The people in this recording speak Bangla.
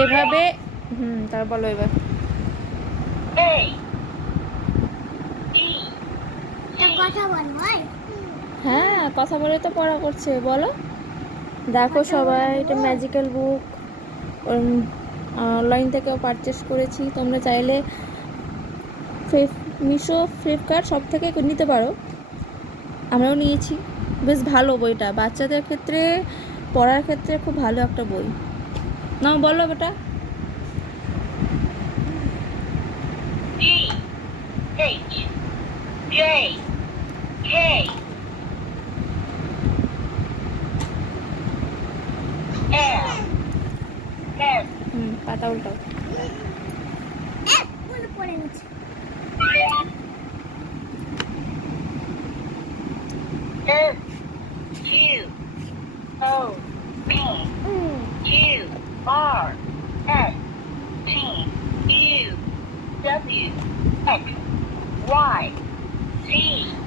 এভাবে তার বলো এবার। হ্যাঁ, কথা বলে তো পড়া করছে, বলো। দেখো সবাই, এটা ম্যাজিক্যাল বুক অনলাইন থেকেও পারচেস করেছি। তোমরা চাইলে মিশো, ফ্লিপকার্ট সব থেকে নিতে পারো। আমরাও নিয়েছি। বেশ ভালো বইটা, বাচ্চাদের ক্ষেত্রে পড়ার ক্ষেত্রে খুব ভালো একটা বই। নাও বলো বেটা। পাতা উল্টাও। QRSTUVWXYZ